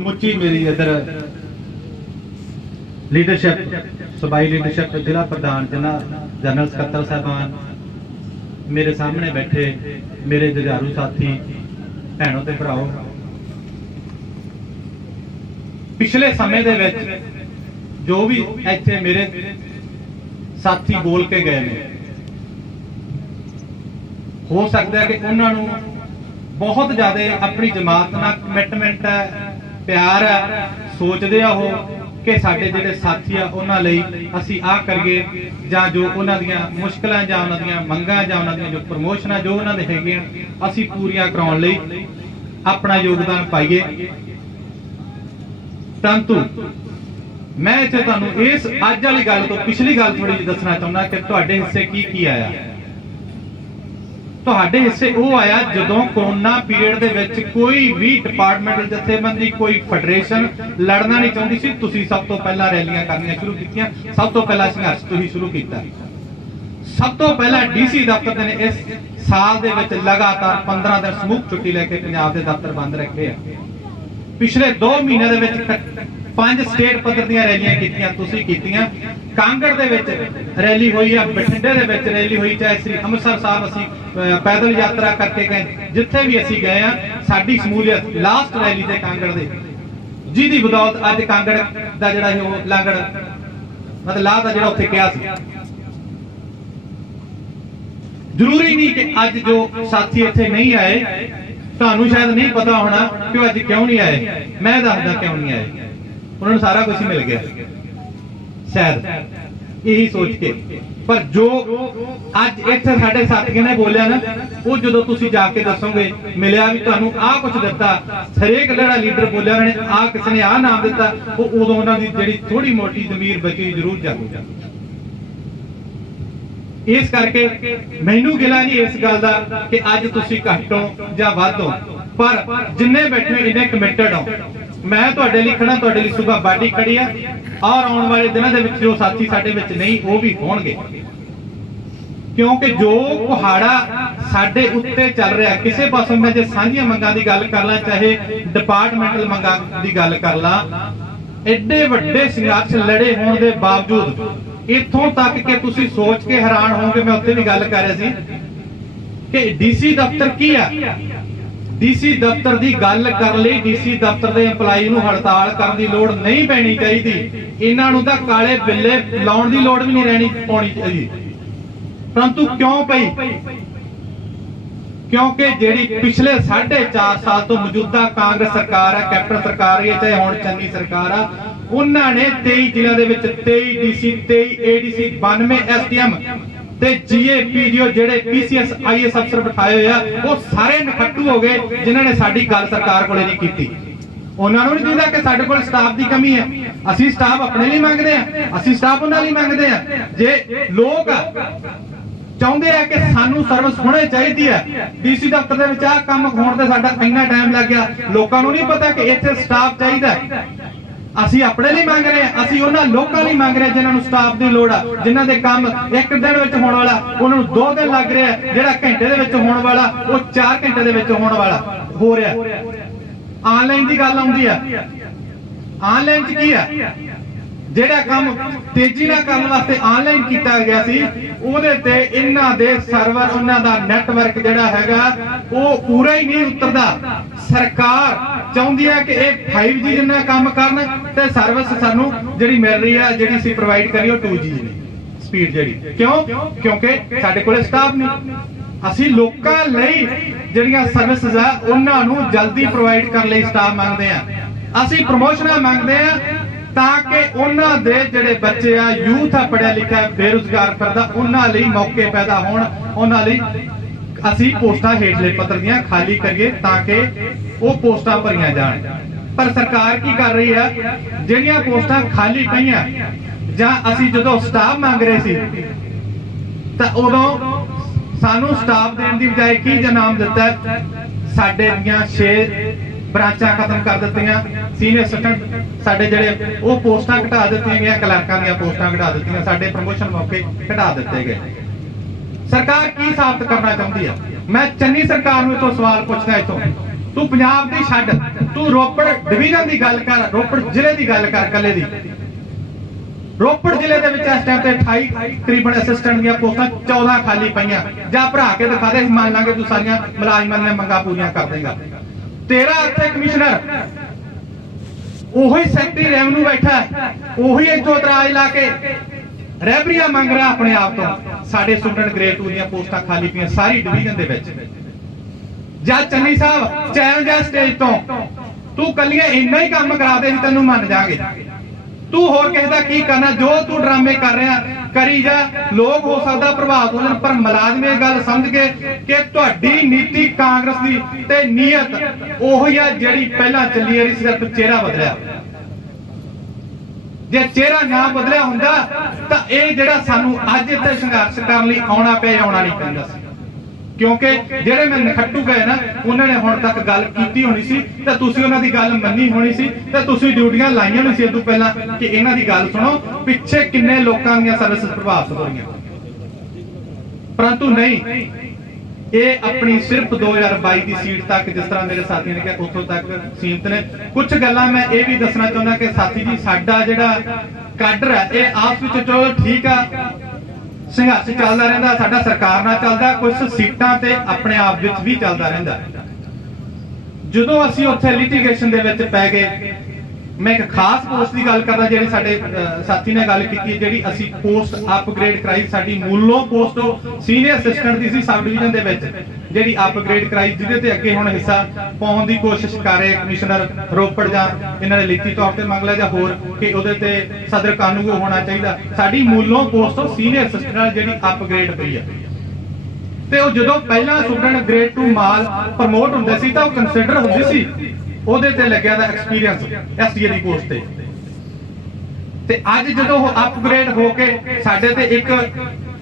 समुची मेरी इधर लीडरशिप सूबाई लीडरशिप जिला प्रधान जिला जनरल सकत्तर साहबान मेरे सामने बैठे मेरे जुझारू साथी भैनों ते भराओ, पिछले समय दे विच जो भी इत्थे मेरे साथी बोल के गए ने, हो सकता है कि उन्होंने बहुत ज्यादा अपनी जमात नाल कमिटमेंट है, प्यार है, सोचते हो कि साडे जिहड़े साथी आ उन्हां लई असीं आ करिए जां जो उन्हां दीयां मुश्किलां जां उन्हां दीयां मंगां जां उन्हां दीयां जो प्रमोशनां जो उन्हां दे हैगे असीं पूरीआं कराउण लई अपना योगदान पाईए। परंतु मैं इत्थे तुहानूं इस अज वाली गल तो पिछली गल थोड़ी जी दसना चाहुंदा कि तुहाडे हिस्से की आया। ਤੁਹਾਡੇ ਹਿੱਸੇ ਉਹ ਆਇਆ ਜਦੋਂ ਕੋਰੋਨਾ ਪੀਰੀਅਡ ਦੇ ਵਿੱਚ ਕੋਈ ਵੀ ਡਿਪਾਰਟਮੈਂਟਲ ਜਥੇਬੰਦੀ ਕੋਈ ਫੈਡਰੇਸ਼ਨ ਲੜਨਾ ਨਹੀਂ ਚਾਹੁੰਦੀ ਸੀ, ਤੁਸੀਂ ਸਭ ਤੋਂ ਪਹਿਲਾਂ ਰੈਲੀਆਂ ਕਰਨੀਆਂ ਸ਼ੁਰੂ ਕੀਤੀਆਂ, ਸਭ ਤੋਂ ਪਹਿਲਾਂ ਸੰਘਰਸ਼ ਤੁਸੀਂ ਸ਼ੁਰੂ ਕੀਤਾ। ਸਭ ਤੋਂ ਪਹਿਲਾਂ ਡੀਸੀ ਦਫ਼ਤਰ ਨੇ ਇਸ ਸਾਲ ਦੇ ਵਿੱਚ ਲਗਾਤਾਰ 15 ਦਿਨ ਸਮੂਹ ਛੁੱਟੀ ਲੈ ਕੇ ਪੰਜਾਬ ਦੇ ਦਫ਼ਤਰ ਬੰਦ ਰੱਖੇ ਆ। ਪਿਛਲੇ 2 ਮਹੀਨੇ ਦੇ ਵਿੱਚ 5 ਸਟੇਟ ਪੱਧਰ ਦੀਆਂ ਰੈਲੀਆਂ ਕੀਤੀਆਂ, ਤੁਸੀਂ ਕੀਤੀਆਂ। ਕਾਂਗੜ ਦੇ ਵਿੱਚ ਰੈਲੀ ਹੋਈ ਆ, ਬਠਿੰਡੇ ਦੇ ਵਿੱਚ ਰੈਲੀ ਹੋਈ, ਚਾਹੇ ਸ੍ਰੀ ਅੰਮ੍ਰਿਤਸਰ ਸਾਹਿਬ ਅਸੀਂ ਪੈਦਲ ਯਾਤਰਾ ਕਰਕੇ ਗਏ, ਜਿੱਥੇ ਵੀ ਅਸੀਂ ਗਏ ਆ ਸਾਡੀ ਸ਼ਮੂਲੀਅਤ ਲਾਸਟ ਰੈਲੀ ਤੇ ਕਾਂਗੜ ਦੇ, ਜਿਹਦੀ ਬਦੌਲਤ ਅੱਜ ਕਾਂਗੜ ਦਾ ਜਿਹੜਾ ਉਹ ਲਾਂਗੜ ਮਤਲਬ ਲਾਹ ਦਾ ਜਿਹੜਾ ਉੱਥੇ ਕਿਹਾ ਸੀ। ਜ਼ਰੂਰੀ ਨਹੀਂ ਕਿ ਅੱਜ ਜੋ ਸਾਥੀ ਇੱਥੇ ਨਹੀਂ ਆਏ, ਤੁਹਾਨੂੰ ਸ਼ਾਇਦ ਨਹੀਂ ਪਤਾ ਹੋਣਾ ਕਿ ਉਹ ਅੱਜ ਕਿਉਂ ਨਹੀਂ ਆਏ, ਮੈਂ ਦੱਸਦਾ ਕਿਉਂ ਨਹੀਂ ਆਏ। ਉਹਨਾਂ ਨੂੰ ਸਾਰਾ ਕੁਝ ਮਿਲ ਗਿਆ शायद यही सोच के, पर जो अज इत्थे साडे साथियों ने बोलिया ना वो जो तुसीं जाके दसोगे मिलिया भी तुहानूं आ कुछ दिता, हरेक जिहड़ा लीडर बोलिया उन्होंने आ किसी ने आ नाम दिता, वो उदों उन्हां दी जिहड़ी थोड़ी मोटी ज़मीर बची जरूर जागूगा। इस करके मैनूं गिला नहीं इस गल दा कि अज तुसीं घट हो जां वध हो, पर जिन्ने बैठे इन्ने कमिटेड हो। मैं तुहाडे लई खड़ा, तुहाडे लई सुबह बाडी खड़ी है और आने वाले दिनों के जो साथी साडे विच नहीं वो भी होणगे, क्योंकि जो कुहाड़ा साडे उत्ते चल रहा किसी पासों मैं जे सांझीआं मंगां दी गल कर ला चाहे डिपार्टमेंटल मंगां दी गल कर ला, एडे वड्डे संघर्ष लड़े होने के बावजूद इत्थों तक कि तुसीं सोच के हैरान होवोगे। मैं उत्ते भी गल कर रहा सी कि डीसी दफ्तर की आ, डीसी दफ्तर की गल कर ली, डीसी दफ्तर के इंपलाई नूं हड़ताल करने की लोड़ नहीं पैनी चाहिए, इन्हां नूं तां काले बिल्ले लाउण की लोड़ भी नहीं रहनी पाउणी चाहिए। परंतु क्यों पई? क्योंकि जिहड़ी पिछले 4.5 साल तो मौजूदा कांग्रेस सरकार है, कैप्टन सरकार है चाहे हुण चन्नी सरकार आ, उन्होंने 23 जिलों के विच 23 डीसी 23 एडीसी 92 एसडीएम ते जीएपीडीओ जेडे पीसीएस आईएएस अफसर बिठाए हुए हैं वो सारे नखट्टू हो गए जिन्होंने साडी गल सरकार कोले नहीं कीती। उन्होंने नहीं दिंदा कि साडे कोल स्टाफ की कमी है, असीं स्टाफ अपने लिए मंगदे हैं, असीं स्टाफ उन्हां लिए मंगदे हैं। जे लोग चाहुंदे हैं कि सानू सर्विस होनी चाहिए है, डीसी दफ्तर दे विच आ काम होण ते साडा इन्ना टाइम लग गया, लोकां नूं नहीं पता कि इत्थे स्टाफ चाहिए। ਅਸੀਂ ਆਪਣੇ ਲਈ ਮੰਗ ਰਹੇ ਹਾਂ, ਅਸੀਂ ਉਹਨਾਂ ਲੋਕਾਂ ਲਈ ਮੰਗ ਰਹੇ ਹਾਂ ਜਿਨ੍ਹਾਂ ਨੂੰ ਸਟਾਫ ਦੀ ਲੋੜ ਆ, ਜਿਨ੍ਹਾਂ ਦੇ ਕੰਮ ਇੱਕ ਦਿਨ ਵਿੱਚ ਹੋਣ ਵਾਲਾ ਉਹਨਾਂ ਨੂੰ 2 ਦਿਨ ਲੱਗ ਰਿਹਾ, ਜਿਹੜਾ ਘੰਟੇ ਦੇ ਵਿੱਚ ਹੋਣ ਵਾਲਾ ਉਹ 4 ਘੰਟੇ ਦੇ ਵਿੱਚ ਹੋਣ ਵਾਲਾ ਹੋ ਰਿਹਾ। ਆਨਲਾਈਨ ਦੀ ਗੱਲ ਆਉਂਦੀ ਆ, ਆਨਲਾਈਨ 'ਚ ਕੀ ਆ, ਜਿਹੜਾ ਕੰਮ ਤੇਜ਼ੀ ਨਾਲ ਕਰਨ ਵਾਸਤੇ ਆਨਲਾਈਨ ਕੀਤਾ ਗਿਆ ਸੀ ਉਹਦੇ ਤੇ ਇਹਨਾਂ ਦੇ ਸਰਵਰ ਉਹਨਾਂ ਦਾ ਨੈਟਵਰਕ ਜਿਹੜਾ ਹੈਗਾ ਉਹ ਪੂਰਾ ਹੀ ਨਹੀਂ ਉਤਰਦਾ। ਸਰਕਾਰ ਚਾਹੁੰਦੀ ਹੈ ਕਿ ਇਹ 5G ਜਿੰਨਾ ਕੰਮ ਕਰਨ ਤੇ ਸਰਵਿਸ ਸਾਨੂੰ ਜਿਹੜੀ ਮਿਲ ਰਹੀ ਹੈ ਜਿਹੜੀ ਅਸੀਂ ਪ੍ਰੋਵਾਈਡ ਕਰੀ ਉਹ 2G ਨੇ ਸਪੀਡ ਜਿਹੜੀ। ਕਿਉਂ? ਕਿਉਂਕਿ ਸਾਡੇ ਕੋਲੇ ਸਟਾਫ ਨਹੀਂ, ਅਸੀਂ ਲੋਕਾਂ ਲਈ ਜਿਹੜੀਆਂ ਸਰਵਿਸਿਜ਼ ਆ ਉਹਨਾਂ ਨੂੰ ਜਲਦੀ ਪ੍ਰੋਵਾਈਡ ਕਰਨ ਲਈ ਸਟਾਫ ਮੰਗਦੇ ਆ, ਅਸੀਂ ਪ੍ਰਮੋਸ਼ਨਾਂ ਮੰਗਦੇ ਆ ताकि उन्हां दे जिहड़े बच्चे आ यूथ आ पढ़िया लिखा बेरोजगार फिरदा उन्हां लई मौके पैदा होण, उन्हां लई असीं पोस्टां हेठले पत्तर दियां खाली करिए ताकि वो पोस्टां भरीआं जाण। पर सरकार की कर रही है, जिहड़ियां पोस्टां खाली पईआं जां असीं जदों स्टाफ मंग रहे सी तां उदों सानू स्टाफ देण दी बजाय की जनाम दिता साडे दियां 6 ब्रांचां खत्म कर दित्तियां, सीनियर असिस्टेंट साडे जिहड़े वो पोस्टां घटा दित्तियां गईयां, क्लर्कां दीयां पोस्टां घटा दित्तियां, साडे प्रमोशन मौके घटा दित्ते गए। सरकार की साबित करना चाहती है? मैं चन्नी सरकार नूं इत्थों सवाल पुछदा इत्थों तू पंजाब दी छड्ड, तू रोपड़ डिवीजन की गल कर, रोपड़ जिले की गल कर, कले दी रोपड़ जिले के इस टाइम से 28 तकरीबन असिस्टेंट दी पोस्टां 14 खाली पईयां। जा भरा के दिखा दे, मान लांगे तू सारियां मुलाजमां दी मंगां पूरीआं कर देगा। तेरा इत्थे कमिश्नर ओही सैकटरी रेवन्यू बैठा है, ओही इत्थों इतराज ला के रहबरिया मंग रहा अपने आप तो। साडे स्टूडेंट ग्रेड 2 दी पोस्टां खाली पईयां सारी डिवीजन दे विच। जा चन्नी साहब चैलेंज है स्टेज तो, तू कलियां इन्ना ही काम करा दे, तेनों मन जागे। तू होर किसी दा की करना, जो तू ड्रामे कर रहा करी जा। लोग हो सकता प्रभावित हो जाण, पर मुलाजम ये गल समझ के कि तुहाडी नीति कांग्रेस दी ते नीयत ओही आ जिहड़ी पहला चली आ रही, सिर्फ चेहरा बदलिया। जे चेहरा ना बदलिया हुंदा तां इह जिहड़ा सानू अज इत्थे संघर्ष करन लई आउणा पिया, आउणा नहीं पैंदा सी। क्योंकि जेडे मैं नखट्टू गए ना, उन्होंने हुण तक गल कीती होनी सी ते तुसीं उन्हां दी गल मन्नी होनी सी ते तुसीं ड्यूटियां लाईयां होनी सी इस तों पहलां कि इन्हां दी गल सुणो, पिछे किन्ने लोकां दीयां सर्विस प्रभावित होईयां। परंतु नहीं, ये अपनी सिर्फ 2022 की सीट तक, जिस तरह मेरे साथी ने कहा उतों तक सीमित ने। कुछ गल्लां मैं ये भी दसना चाहुंदा कि साथी जी साडा जिहड़ा काडर है ये आपस विच चलो ठीक आ, संघर्ष चलता रहिंदा, साडा सरकार नाल चलदा, कुछ सीटां ते अपने आप विच भी चलता रहिंदा। जदों असीं उत्थे लिटिगेशन दे विच पै गए, मैं एक खास पोस्ट की गल करदा जिहड़ी साडे साथी ने गल कीती, जिहड़ी असीं पोस्ट अपग्रेड कराई। साडी मूलों पोस्ट सीनियर असिस्टेंट दी सी सब डिवीजन दे विच, जिहड़ी अपग्रेड कराई, जिहदे ते अगे हुण हिस्सा पाउण दी कोशिश कर रहे कमिश्नर रोपड़ जां इन्हां ने लिखती तौर ते मंग लिया जां होर कि उहदे ते सदर कानून होना चाहिए। साडी मूलों पोस्ट सीनियर असिस्टेंट जिहड़ी अपग्रेड पई है, ते ओह जदों पहिला स्टूडेंट ग्रेड 2 माल प्रमोट हुंदे सी तां ओह कंसीडर हुंदी सी ਉਹਦੇ ਤੇ ਲੱਗਿਆ ਦਾ ਐਕਸਪੀਰੀਅੰਸ ਐਸਟੀਏ ਦੀ ਪੋਸਟ ਤੇ ਅੱਜ ਜਦੋਂ ਉਹ ਅਪਗ੍ਰੇਡ ਹੋ ਕੇ ਸਾਡੇ ਤੇ ਇੱਕ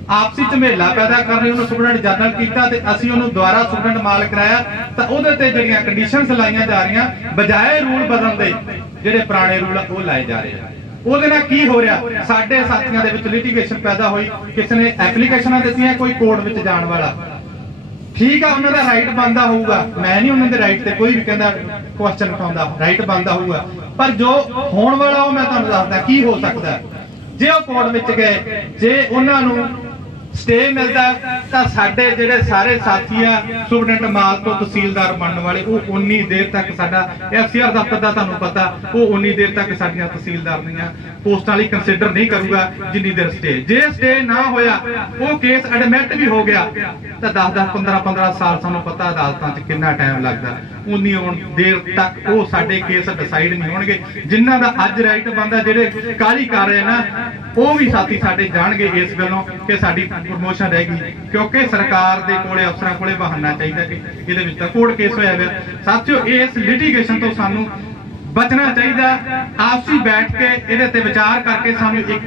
ਆਪਸੀ ਝਮੇਲਾ ਪੈਦਾ ਕਰਨ ਲਈ ਉਹਨੂੰ ਸਟੂਡੈਂਟ ਜਨਰਲ ਕੀਤਾ ਤੇ ਅਸੀਂ ਉਹਨੂੰ ਦੁਬਾਰਾ ਸਟੂਡੈਂਟ ਮਾਲ ਕਰਾਇਆ, ਤਾਂ ਉਹਦੇ ਤੇ ਜਿਹੜੀਆਂ ਕੰਡੀਸ਼ਨਸ ਲਾਈਆਂ ਜਾ ਰਹੀਆਂ ਬਜਾਏ ਰੂਲ ਬਦਲਣ ਦੇ ਜਿਹੜੇ ਪੁਰਾਣੇ ਰੂਲ ਉਹ ਲਾਏ ਜਾ ਰਹੇ ਆ। ਉਹਦੇ ਨਾਲ ਕੀ ਹੋ ਰਿਹਾ, ਸਾਡੇ ਸਾਥੀਆਂ ਦੇ ਵਿੱਚ ਲਿਟੀਗੇਸ਼ਨ ਪੈਦਾ ਹੋਈ, ਕਿਸੇ ਨੇ ਐਪਲੀਕੇਸ਼ਨਾਂ ਦਿੱਤੀਆਂ, ਕੋਈ ਕੋਰਟ ਵਿੱਚ ਜਾਣ ਵਾਲਾ। ठीक है, उन्होंने राइट बनता होगा, मैं नहीं उन्होंने राइट ते कोई भी कहता क्वेश्चन उठाता, राइट बनता होगा, पर जो होने वाला वो मैं तुहानू दसदा की हो सकता है। जे वो कोर्ट में गए, जे उन्होंने स्टे मिलता तो साडे जिहड़े सारे साथी आ स्टूडेंट माल तो तहसीलदार बनने वाले, वो उन्नी देर तक साडा एफसीआर दफ्तर का तुहानू पता, वो उन्नी देर तक साडियां तहसीलदार दीयां पोस्टां लई कंसीडर नहीं करूगा जिन्नी देर स्टे। जे स्टे ना होया, वो केस एडमिट भी हो गया तो 10-10 15-15 साल सानू पता अदालतां च कितना टाइम लगदा, उन्नी देर तक वो साडे केस डिसाइड नहीं होणगे। जिन्हां दा अज राइट बनदा, जिहड़े काहली कर रहे ना, वो भी साथी साडे जाणगे इस गल्लों कि साडी प्रमोशन रहेगी, क्योंकि सरकार दे कोले अफसरां कोले बहाना चाहिए कि इहदे विच तां कोर्ट केस होया है। साथियों, इस लिटिगेशन तो सानू बचना चाहिए, आपसी बैठ के इहदे ते विचार करके सानू एक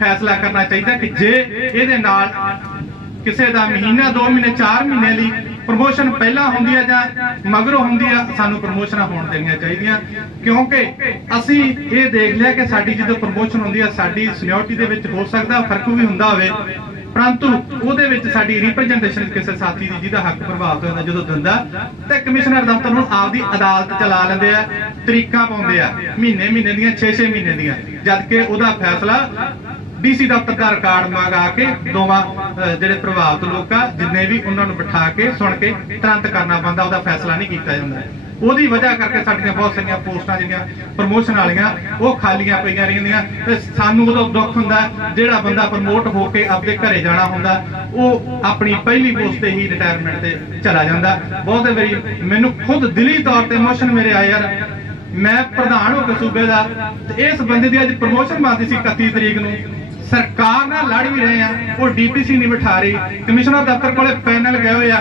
फैसला करना चाहिए कि जे इहदे नाल किसी का महीना 2 महीने 4 महीने ली प्रमोशन पहला होंदी है जां मगरों होंदी है, सानू प्रमोशन होण देणियां चाहिए, क्योंकि असी ये देख लिया कि साडी जो प्रमोशन होंदी है साडी सीनियरिटी दे विच हो सकदा फर्क भी हुंदा होवे, परंतु ਉਹਦੇ ਵਿੱਚ ਸਾਡੀ ਰਿਪਰੈਜ਼ੈਂਟੇਸ਼ਨ ਕਿਸੇ ਸਾਥੀ ਦੀ ਜਿਹਦਾ ਹੱਕ ਪ੍ਰਭਾਵਿਤ ਹੋਇਆ ਜਦੋਂ ਦਿੰਦਾ ਤੇ ਕਮਿਸ਼ਨਰ ਦਫ਼ਤਰ ਨੂੰ ਆਪਦੀ ਅਦਾਲਤ ਚਲਾ ਲੈਂਦੇ ਆ, ਤਰੀਕਾਂ ਪਾਉਂਦੇ ਆ ਮਹੀਨੇ ਦੀਆਂ 6 ਮਹੀਨੇ ਦੀਆਂ, ਜਦ ਕਿ ਉਹਦਾ ਫੈਸਲਾ ਡੀਸੀ ਦਫ਼ਤਰ ਦਾ ਰਿਕਾਰਡ ਮੰਗਾ ਕੇ ਦੋਵਾਂ ਜਿਹੜੇ ਪ੍ਰਭਾਵਿਤ ਲੋਕ ਆ ਜਿੰਨੇ ਵੀ ਉਹਨਾਂ ਨੂੰ ਬਿਠਾ ਕੇ ਸੁਣ ਕੇ ਤੁਰੰਤ ਕਰਨਾ ਪੈਂਦਾ, ਉਹਦਾ ਫੈਸਲਾ ਨਹੀਂ ਕੀਤਾ ਜਾਂਦਾ। ਉਹਦੀ ਵਜ੍ਹਾ ਕਰਕੇ ਸਾਡੀਆਂ ਬਹੁਤ ਸਾਰੀਆਂ ਪੋਸਟਾਂ ਜਿਹੜੀਆਂ ਪ੍ਰਮੋਸ਼ਨ ਵਾਲੀਆਂ ਉਹ ਖਾਲੀਆਂ ਪਈਆਂ ਰਹਿੰਦੀਆਂ ਤੇ ਸਾਨੂੰ ਉਦੋਂ ਦੁੱਖ ਹੁੰਦਾ ਜਿਹੜਾ ਬੰਦਾ ਪ੍ਰਮੋਟ ਹੋ ਕੇ ਆਪਣੇ ਘਰੇ ਜਾਣਾ ਹੁੰਦਾ ਉਹ ਆਪਣੀ ਪਹਿਲੀ ਪੋਸਟ ਤੇ ਹੀ ਰਿਟਾਇਰਮੈਂਟ ਤੇ ਚਲਾ ਜਾਂਦਾ। ਬਹੁਤ ਵਾਰੀ ਮੈਨੂੰ ਖੁਦ ਦਿਲੀ ਤੌਰ ਤੇ ਇਮੋਸ਼ਨ ਮੇਰੇ ਆਏ ਯਾਰ, ਮੈਂ ਪ੍ਰਧਾਨ ਹੋ ਕੇ ਸੂਬੇ ਦਾ ਤੇ ਇਸ ਬੰਦੇ ਦੀ ਅੱਜ ਪ੍ਰਮੋਸ਼ਨ ਬਣਦੀ ਸੀ 31 ਤਰੀਕ ਨੂੰ, सरकार नाल लड़ भी रहे हैं, वो डीपीसी नहीं बिठा रही, कमिश्नर दफ्तर कोले पैनल गए हुए आ,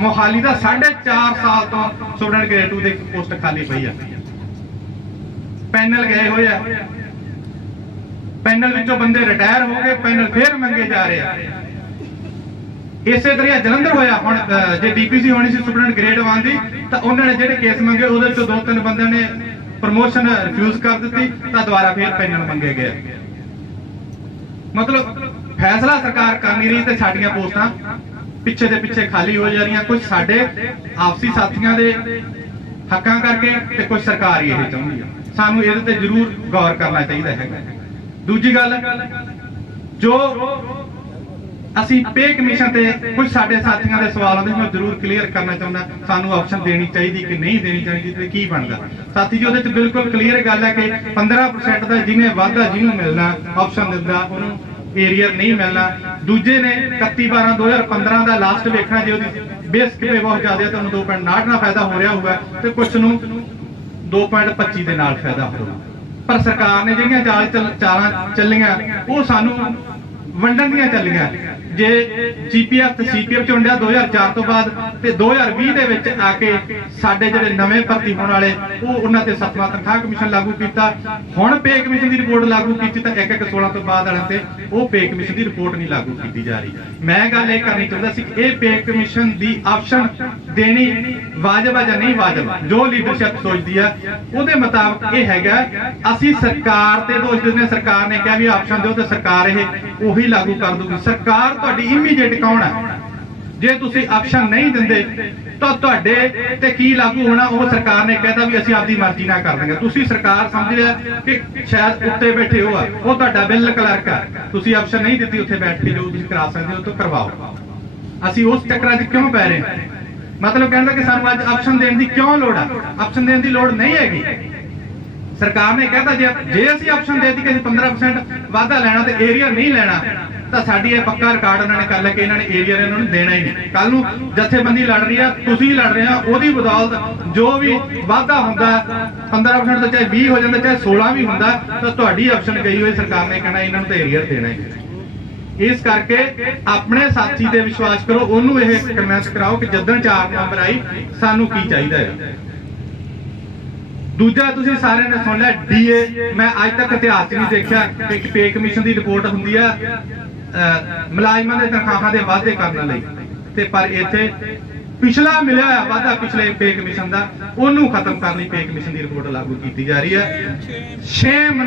मोहाली दा 4.5 साल तो स्टूडेंट ग्रेड 2 दी पोस्ट खाली पई है, पैनल गए हुए आ, पैनल विचों बंदे रिटायर हो गए, पैनल फिर मंगे जा रहे हैं। इसे तरह जलंधर होया, हुण जे डीपीसी होनी सी स्टूडेंट ग्रेड 1 दी तां उन्होंने जिहड़े केस मंगे उहदे चों 2-3 बंदे ने प्रमोशन रिफ्यूज कर दी तां दोबारा फिर पैनल मंगे गए। मतलब फैसला सरकार कर नहीं रही ते साडियां पोस्टां ਪਿੱਛੇ ਦੇ ਪਿੱਛੇ ਖਾਲੀ ਹੋ ਜਾ ਰਹੀਆਂ, ਕੁਝ ਸਾਡੇ ਆਪਸੀ ਸਾਥੀਆਂ ਦੇ ਹੱਕਾਂ ਕਰਕੇ ਤੇ ਕੁਝ ਸਰਕਾਰ ਹੀ ਇਹ ਚਾਹੁੰਦੀ ਹੈ। ਸਾਨੂੰ ਇਹਦੇ ਤੇ ਜ਼ਰੂਰ ਗੌਰ ਕਰਨਾ ਚਾਹੀਦਾ ਹੈਗਾ। ਦੂਜੀ ਗੱਲ, ਜੋ ਅਸੀਂ ਪੇ ਕਮਿਸ਼ਨ ਤੇ ਕੁਝ ਸਾਡੇ ਸਾਥੀਆਂ ਦੇ ਸਵਾਲਾਂ ਦੇ ਮੈਂ ਜ਼ਰੂਰ ਕਲੀਅਰ ਕਰਨਾ ਚਾਹੁੰਦਾ, ਸਾਨੂੰ ਆਪਸ਼ਨ ਦੇਣੀ ਚਾਹੀਦੀ ਕਿ ਨਹੀਂ ਦੇਣੀ ਚਾਹੀਦੀ ਤੇ ਕੀ ਬਣਦਾ। ਸਾਥੀ ਜੀ, ਉਹਦੇ 'ਚ ਬਿਲਕੁਲ ਕਲੀਅਰ ਗੱਲ ਹੈ ਕਿ 15% ਦਾ ਜਿਹਨੇ ਵਾਧਾ ਜਿਹਨੂੰ ਮਿਲਣਾ ਆਪਸ਼ਨ ਦਿੰਦਾ ਉਹਨੂੰ ਏਰੀਅਰ ਨਹੀਂ ਮਿਲਣਾ। ਦੂਜੇ ਨੇ 31/12/2015 ਦਾ ਲਾਸਟ ਵੇਖਣਾ, ਜੇ ਉਹਦੀ ਬੇਸ ਕਿਤੇ ਬਹੁਤ ਜ਼ਿਆਦਾ ਹੈ ਤਾਂ ਉਹਨੂੰ 2.59 ਨਾਲ ਫਾਇਦਾ ਹੋ ਰਿਹਾ ਹੋਊਗਾ ਤੇ ਕੁਝ ਨੂੰ 2.25 ਦੇ ਨਾਲ ਫਾਇਦਾ ਹੋਊਗਾ। ਪਰ ਸਰਕਾਰ ਨੇ ਜਿਹੜੀਆਂ ਚਾਲਾਂ ਚੱਲੀਆਂ ਉਹ ਸਾਨੂੰ ਵੰਡਣ ਦੀਆਂ ਚੱਲੀਆਂ। ਜੇ ਜੀਪੀਐਫ ਤੇ ਸੀਪੀਐਫ ਚ ਵੰਡਿਆ 2004 ਤੋਂ ਬਾਅਦ ਤੇ 2020 ਦੇ ਵਿੱਚ ਆ ਕੇ ਸਾਡੇ ਜਿਹੜੇ ਨਵੇਂ ਭਰਤੀ ਹੋਣ ਵਾਲੇ ਉਹ ਉਹਨਾਂ ਤੇ 7ਵਾਂ ਤਨਖਾਹ ਕਮਿਸ਼ਨ ਲਾਗੂ ਕੀਤਾ। ਹੁਣ ਪੇ ਕਮਿਸ਼ਨ ਦੀ ਰਿਪੋਰਟ ਲਾਗੂ ਕੀਤੀ ਤਾਂ 1/1/16 ਤੋਂ ਬਾਅਦ ਵਾਲਿਆਂ ਤੇ ਉਹ ਪੇ ਕਮਿਸ਼ਨ ਦੀ ਰਿਪੋਰਟ ਨਹੀਂ ਲਾਗੂ ਕੀਤੀ ਜਾ ਰਹੀ। ਮੈਂ ਗੱਲ ਇਹ ਕਰਨੀ ਚਾਹੁੰਦਾ ਸੀ ਕਿ ਇਹ ਪੇ ਕਮਿਸ਼ਨ ਦੀ ਆਪਸ਼ਨ ਦੇਣੀ ਵਾਜਬ ਹੈ ਜਾਂ ਨਹੀਂ ਵਾਜਬ। ਜੋ ਲੀਡਰਸ਼ਿਪ ਸੋਚਦੀ ਹੈ ਉਹਦੇ ਮੁਤਾਬਕ ਇਹ ਹੈਗਾ। ਅਸੀਂ ਸਰਕਾਰ ਤੇ ਦੋਸ਼ ਦਿੰਦੇ, ਸਰਕਾਰ ਨੇ ਕਿਹਾ ਵੀ ਆਪਸ਼ਨ ਦਿਓ ਤੇ ਸਰਕਾਰ ਇਹ ਉਹੀ ਲਾਗੂ ਕਰ ਦੂਗੀ। ਸਰਕਾਰ ਤੁਹਾਡੀ ਇਮੀਡੀਏਟ ਕੌਣ ਹੈ? ਜੇ ਤੁਸੀਂ ਆਪਸ਼ਨ ਨਹੀਂ ਦਿੰਦੇ ਤਾਂ ਤੁਹਾਡੇ ਤੇ ਕੀ ਲਾਗੂ ਹੋਣਾ? ਉਹ ਸਰਕਾਰ ਨੇ ਕਹਿਤਾ ਵੀ ਅਸੀਂ ਆਪਦੀ ਮਰਜ਼ੀ ਨਾਲ ਕਰ ਦਾਂਗੇ। ਤੁਸੀਂ ਸਰਕਾਰ ਸਮਝ ਲਿਆ ਕਿ ਸ਼ਾਇਦ ਉੱਤੇ ਬੈਠੇ ਹੋ ਆ, ਉਹ ਤੁਹਾਡਾ ਬਿੱਲ ਕਲਰਕ ਆ, ਤੁਸੀਂ ਆਪਸ਼ਨ ਨਹੀਂ ਦਿੱਤੀ, ਉੱਥੇ ਬੈਠ ਕੇ ਜੋ ਤੁਸੀਂ ਕਰਾ ਸਕਦੇ ਹੋ ਤਾਂ ਕਰਵਾਓ। ਅਸੀਂ ਉਸ ਚੱਕਰਾਂ 'ਚ ਕਿਉਂ ਪੈ ਰਹੇ? ਮਤਲਬ ਕਹਿੰਦਾ ਕਿ ਸਾਨੂੰ ਅੱਜ ਆਪਸ਼ਨ ਦੇਣ ਦੀ ਕਿਉਂ ਲੋੜ ਆ? ਆਪਸ਼ਨ ਦੇਣ ਦੀ ਲੋੜ ਨਹੀਂ ਹੈਗੀ। ਸਰਕਾਰ ਨੇ ਕਹਿਤਾ ਜੇ ਅਸੀਂ ਆਪਸ਼ਨ ਦੇ ਦਿੱਤੀ ਕਿ ਅਸੀਂ 15% ਵਾਧਾ ਲੈਣਾ ਤੇ ਏਰੀਆ ਨਹੀਂ ਲੈਣਾ ਤਾਂ ਸਾਡੀ ਇਹ ਪੱਕਾ ਰਿਕਾਰਡ ਉਹਨਾਂ ਨੇ ਕਰ ਲਿਆ ਕਿ ਇਹਨਾਂ ਨੇ ਏਰੀਆ ਇਹਨਾਂ ਨੂੰ ਦੇਣਾ ਹੀ ਨਹੀਂ। ਕੱਲ ਨੂੰ ਜਥੇਬੰਦੀ ਲੜ ਰਹੀ ਆ, ਤੁਸੀਂ ਲੜ ਰਹੇ ਆ, ਉਹਦੀ ਬਦੌਲਤ ਜੋ ਵੀ ਵਾਧਾ ਹੁੰਦਾ 15% ਤੋਂ ਚਾਹੇ 20 ਹੋ ਜਾਂਦਾ, ਚਾਹੇ 16 ਵੀ ਹੁੰਦਾ, ਤਾਂ ਤੁਹਾਡੀ ਆਪਸ਼ਨ ਗਈ ਹੋਈ ਸਰਕਾਰ ਨੇ ਕਹਿਣਾ ਇਹਨਾਂ ਨੂੰ ਤਾਂ ਏਰੀਆ ਦੇਣਾ ਹੀ। ਇਸ ਕਰਕੇ ਆਪਣੇ ਸਾਥੀ ਤੇ ਵਿਸ਼ਵਾਸ ਕਰੋ, ਉਹਨੂੰ ਇਹ ਕਨਵਿੰਸ ਕਰਾਓ ਕਿ ਜਦੋਂ 4 ਨੰਬਰ ਆਈ ਸਾਨੂੰ ਕੀ ਚਾਹੀਦਾ ਹੈ। ਦੂਜਾ, ਤੁਸੀਂ ਸਾਰਿਆਂ ਨੇ ਸੁਣ ਲਿਆ ਡੀਏ। ਮੈਂ ਅੱਜ ਤੱਕ ਇਤਿਹਾਸ 'ਚ ਨਹੀਂ ਦੇਖਿਆ ਕਿ ਪੇ ਕਮਿਸ਼ਨ ਦੀ ਰਿਪੋਰਟ ਹੁੰਦੀ ਆ ਮੁਲਾਜ਼ਮਾਂ ਦੇ ਤਨਖਾਹਾਂ ਦੇ ਵਾਧੇ ਕਰਨ ਲਈ, ਤੇ ਪਰ ਇੱਥੇ ਪਿਛਲਾ ਮਿਲਿਆ ਹੋਇਆ ਵਾਧਾ ਪਿਛਲੇ ਪੇ ਕਮਿਸ਼ਨ ਦਾ ਉਹਨੂੰ ਖਤਮ ਕਰਨ ਲਈ ਪੇ ਕਮਿਸ਼ਨ ਦੀ ਰਿਪੋਰਟ ਲਾਗੂ ਕੀਤੀ ਜਾ ਰਹੀ ਹੈ।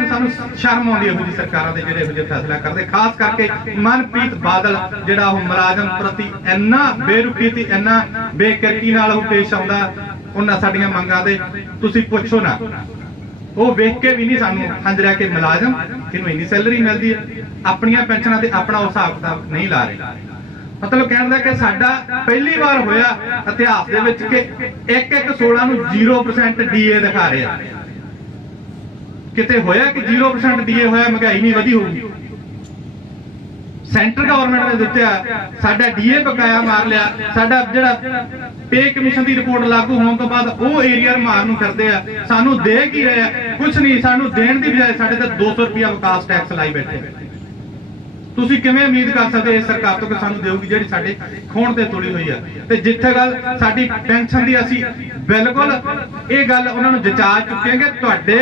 ਸਾਨੂੰ ਸ਼ਰਮ ਆਉਂਦੀ ਹੈ ਇਹੋ ਜਿਹੀ ਸਰਕਾਰਾਂ ਦੇ ਜਿਹੜੇ ਇਹੋ ਜਿਹੇ ਫੈਸਲਾ ਕਰਦੇ। ਖਾਸ ਕਰਕੇ ਮਨਪ੍ਰੀਤ ਬਾਦਲ ਜਿਹੜਾ ਉਹ ਮੁਲਾਜ਼ਮ ਪ੍ਰਤੀ ਇੰਨਾ ਬੇਰੁਖੀ ਤੇ ਇੰਨਾ ਬੇਕਿਰਕੀ ਨਾਲ ਉਹ ਪੇਸ਼ ਆਉਂਦਾ ਉਹਨਾਂ ਸਾਡੀਆਂ ਮੰਗਾਂ ਦੇ ਤੁਸੀਂ ਪੁੱਛੋ ਨਾ। ਉਹ ਵੇਖ ਕੇ ਵੀ ਨਹੀਂ ਸਾਨੂੰ ਹੰਜਰਿਆ ਕਿ ਮੁਲਾਜ਼ਮ ਇਹਨੂੰ ਇੰਨੀ ਸੈਲਰੀ ਮਿਲਦੀ ਹੈ, ਆਪਣੀਆਂ ਪੈਨਸ਼ਨਾਂ ਤੇ ਆਪਣਾ ਹਿਸਾਬ ਕਿਤਾਬ ਨਹੀਂ ਲਾ ਰਹੇ। ਮਤਲਬ ਕਹਿਣ ਦਾ ਕਿ ਸਾਡਾ ਪਹਿਲੀ ਵਾਰ ਹੋਇਆ ਇਤਿਹਾਸ ਦੇ ਵਿੱਚ ਕਿ 1/1/16 ਨੂੰ 0% ਡੀਏ ਦਿਖਾ ਰਹੇ ਆ। ਕਿਤੇ ਹੋਇਆ ਕਿ 0% ਡੀਏ ਹੋਇਆ, ਮਹਿੰਗਾਈ ਨਹੀਂ ਵਧੀ ਹੋਊਗੀ। ਸੈਂਟਰ ਗਵਰਨਮੈਂਟ ਨੇ ਦਿੱਤਾ, ਸਾਡਾ ਡੀਏ ਬਕਾਇਆ ਮਾਰ ਲਿਆ। ਸਾਡਾ ਜਿਹੜਾ ਪੇ ਕਮਿਸ਼ਨ ਦੀ ਰਿਪੋਰਟ ਲਾਗੂ ਹੋਣ ਤੋਂ ਬਾਅਦ ਉਹ ਏਰੀਅਰ ਮਾਰ ਨੂੰ ਕਰਦੇ ਆ। ਸਾਨੂੰ ਦੇ ਕੀ ਰਹੇ ਆ? ਕੁਝ ਨਹੀਂ। ਸਾਨੂੰ ਦੇਣ ਦੀ ਬਜਾਏ ਸਾਡੇ ਤੇ 200 ਰੁਪਇਆ ਵਿਕਾਸ ਟੈਕਸ ਲਾਈ ਬੈਠੇ। ਤੁਸੀਂ ਕਿਵੇਂ ਉਮੀਦ ਕਰ ਸਕਦੇ ਇਸ ਸਰਕਾਰ ਤੋਂ ਕਿ ਸਾਨੂੰ ਦੇਊਗੀ ਜਿਹੜੀ ਸਾਡੇ ਖੋਣ ਤੇ ਤੁਲੀ ਹੋਈ ਆ? ਤੇ ਜਿੱਥੇ ਗੱਲ ਸਾਡੀ ਪੈਨਸ਼ਨ ਦੀ, ਅਸੀਂ ਬਿਲਕੁਲ ਇਹ ਗੱਲ ਉਹਨਾਂ ਨੂੰ ਜਚਾ ਚੁੱਕੇ। ਤੁਹਾਡੇ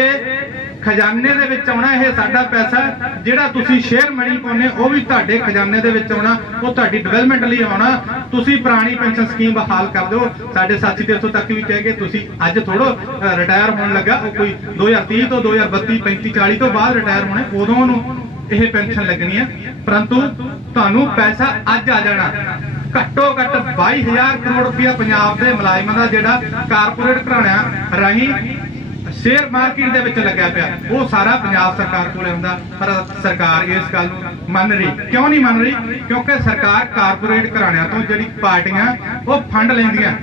ਖਜ਼ਾਨੇ ਦੇ ਵਿੱਚ ਆਉਣਾ ਇਹ ਸਾਡਾ ਪੈਸਾ, ਜਿਹੜਾ ਤੁਸੀਂ ਸ਼ੇਅਰ ਮਨੀ ਪਾਉਂਦੇ ਉਹ ਵੀ ਤੁਹਾਡੇ ਖਜ਼ਾਨੇ ਦੇ ਵਿੱਚ ਆਉਣਾ, ਉਹ ਤੁਹਾਡੀ ਡਿਵੈਲਪਮੈਂਟ ਲਈ ਆਉਣਾ। ਤੁਸੀਂ ਪੁਰਾਣੀ ਪੈਨਸ਼ਨ ਸਕੀਮ ਬਹਾਲ ਕਰ ਦਿਓ। ਸਾਡੇ ਸਾਥੀ ਤੇ ਇੱਥੋਂ ਤੱਕ ਵੀ ਕਹਿ ਗਏ ਤੁਸੀਂ ਅੱਜ ਥੋੜੋ ਰਿਟਾਇਰ ਹੋਣ ਲੱਗਾ, ਉਹ ਕੋਈ 2030 ਤੋਂ 2032 35 40 ਤੋਂ ਬਾਅਦ ਰਿਟਾਇਰ ਹੋਣੇ, ਉਦੋਂ ਨੂੰ ਇਹ ਪੈਨਸ਼ਨ ਲੱਗਣੀ ਹੈ। ਪਰੰਤੂ ਤੁਹਾਨੂੰ ਪੈਸਾ ਅੱਜ ਆ ਜਾਣਾ। ਘੱਟੋ ਘੱਟ 22,000 ਕਰੋੜ ਰੁਪਇਆ ਪੰਜਾਬ ਦੇ ਮੁਲਾਜ਼ਮਾਂ ਦਾ ਜਿਹੜਾ ਕਾਰਪੋਰੇਟ ਘਰਾਣਿਆਂ ਰਾਹੀਂ ਸ਼ੇਅਰ ਮਾਰਕੀਟ ਦੇ ਵਿੱਚ ਲੱਗਿਆ ਪਿਆ, ਉਹ ਸਾਰਾ ਪੰਜਾਬ ਸਰਕਾਰ ਕੋਲੇ ਹੁੰਦਾ। ਪਰ ਸਰਕਾਰ ਇਸ ਗੱਲ ਨੂੰ ਮੰਨ ਰਹੀ ਕਿਉਂ ਨਹੀਂ ਮੰਨ ਰਹੀ? ਕਿਉਂਕਿ ਸਰਕਾਰ ਕਾਰਪੋਰੇਟ ਘਰਾਣਿਆਂ ਤੋਂ ਜਿਹੜੀ ਪਾਰਟੀਆਂ ਉਹ ਫੰਡ ਲੈਂਦੀਆਂ,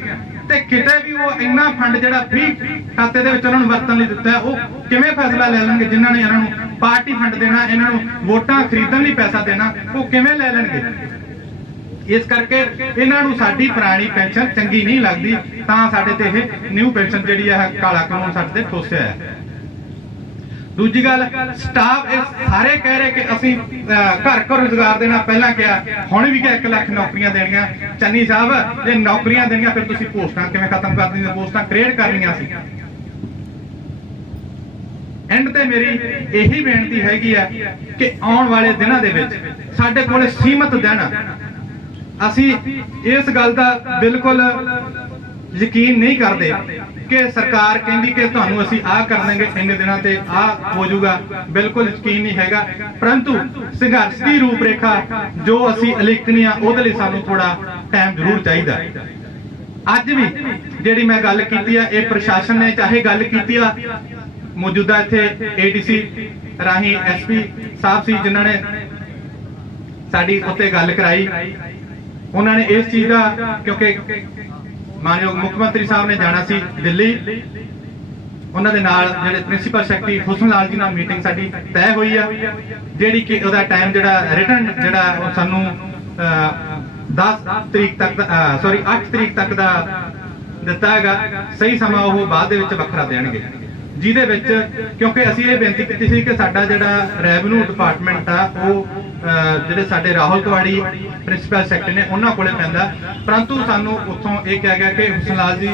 ਤੇ ਕਿਤੇ ਵੀ ਉਹ ਇੰਨਾ ਫੰਡ ਜਿਹੜਾ ਫ੍ਰੀ ਖਾਤੇ ਦੇ ਵਿੱਚ ਉਹਨਾਂ ਨੂੰ ਵਰਤਣ ਲਈ ਦਿੱਤਾ ਹੈ, ਉਹ ਕਿਵੇਂ ਫੈਸਲਾ ਲੈ ਲੈਣਗੇ? ਜਿਨ੍ਹਾਂ ਨੇ ਇਹਨਾਂ ਨੂੰ ਪਾਰਟੀ ਫੰਡ ਦੇਣਾ, ਇਹਨਾਂ ਨੂੰ ਵੋਟਾਂ ਖਰੀਦਣ ਲਈ ਪੈਸਾ ਦੇਣਾ, ਉਹ ਕਿਵੇਂ ਲੈ ਲੈਣਗੇ? ਇਸ ਕਰਕੇ ਇਹਨਾਂ ਨੂੰ ਸਾਡੀ ਪੁਰਾਣੀ ਪੈਨਸ਼ਨ ਚੰਗੀ ਨਹੀਂ ਲੱਗਦੀ, ਤਾਂ ਸਾਡੇ ਤੇ ਇਹ ਨਿਊ ਪੈਨਸ਼ਨ ਜਿਹੜੀ ਹੈ ਕਾਲਾ ਕਾਨੂੰਨ ਸਾਡੇ ਤੇ ਠੋਸਿਆ ਹੈ। ਦੂਜੀ ਗੱਲ, ਸਟਾਫ ਇਹ ਸਾਰੇ ਕਹਿ ਰਹੇ ਕਿ ਅਸੀਂ ਘਰ ਘਰ ਰੁਜ਼ਗਾਰ ਦੇਣਾ, ਪਹਿਲਾਂ ਕਿਹਾ, ਹੁਣ ਵੀ ਕਿ 1 ਲੱਖ ਨੌਕਰੀਆਂ ਦੇਣੀਆਂ। ਚੰਨੀ ਸਾਹਿਬ, ਜੇ ਨੌਕਰੀਆਂ ਦੇਣੀਆਂ ਫਿਰ ਤੁਸੀਂ ਪੋਸਟਾਂ ਕਿਵੇਂ ਖਤਮ ਕਰ ਦਿੰਦੇ? ਪੋਸਟਾਂ ਕ੍ਰੀਏਟ ਕਰਨੀਆਂ ਸੀ। ਐਂਡ ਤੇ ਮੇਰੀ ਇਹੀ ਬੇਨਤੀ ਹੈਗੀ ਆ ਕਿ ਆਉਣ ਵਾਲੇ ਦਿਨਾਂ ਦੇ ਵਿੱਚ ਸਾਡੇ ਕੋਲੇ ਸੀਮਤ ਦਿਨ, ਅਸੀਂ ਇਸ ਗੱਲ ਦਾ ਬਿਲਕੁਲ ਯਕੀਨ ਨਹੀਂ ਕਰਦੇ ਕਿ ਸਰਕਾਰ ਕਹਿੰਦੀ ਕਿ ਤੁਹਾਨੂੰ ਅਸੀਂ ਆਹ ਕਰ ਦਾਂਗੇ ਇੰਨੇ ਦਿਨਾਂ ਤੇ ਆਹ ਹੋ ਜਾਊਗਾ, ਬਿਲਕੁਲ ਯਕੀਨ ਨਹੀਂ ਹੈਗਾ। ਪਰੰਤੂ ਸੰਘਰਸ਼ ਦੀ ਰੂਪਰੇਖਾ ਜੋ ਅਸੀਂ ਉਲੀਕਣੀ ਆ ਉਹਦੇ ਲਈ ਸਾਨੂੰ ਥੋੜਾ टाइम जरूर चाहिए। अज भी जिहड़ी मैं गल कीती है, ये प्रशासन ने चाहे गल कीती आ, मौजूदा इत्थे ADC राही SP साहब सी जिन्हां ने साडी उत्ते गल कराई, उन्होंने इस चीज़ का, क्योंकि मानयोग मुख्यमंत्री साहब ने जाना सी दिल्ली, उन्होंने नाल जिहड़े प्रिंसीपल सैकटरी हुसन लाल जी नाल मीटिंग साडी तय हुई है, जिहड़ी कि उहदा टाइम जिहड़ा रिटन जिहड़ा सानू 10 तरीक तक सॉरी 8 तरीक तक दा दिता हैगा, सही समा वो बाद दे विच वखरा देणगे, जिहदे विच क्योंकि असीं ये बेनती कीती सी कि साडा जिहड़ा रेवन्यू डिपार्टमेंट आ वो जिहड़े साडे राहुल तिवाड़ी प्रिंसीपल सैकटरी ने उन्हां कोले पैंदा, परंतु सानू उत्थों ये कहा गया कि हुसन लाल जी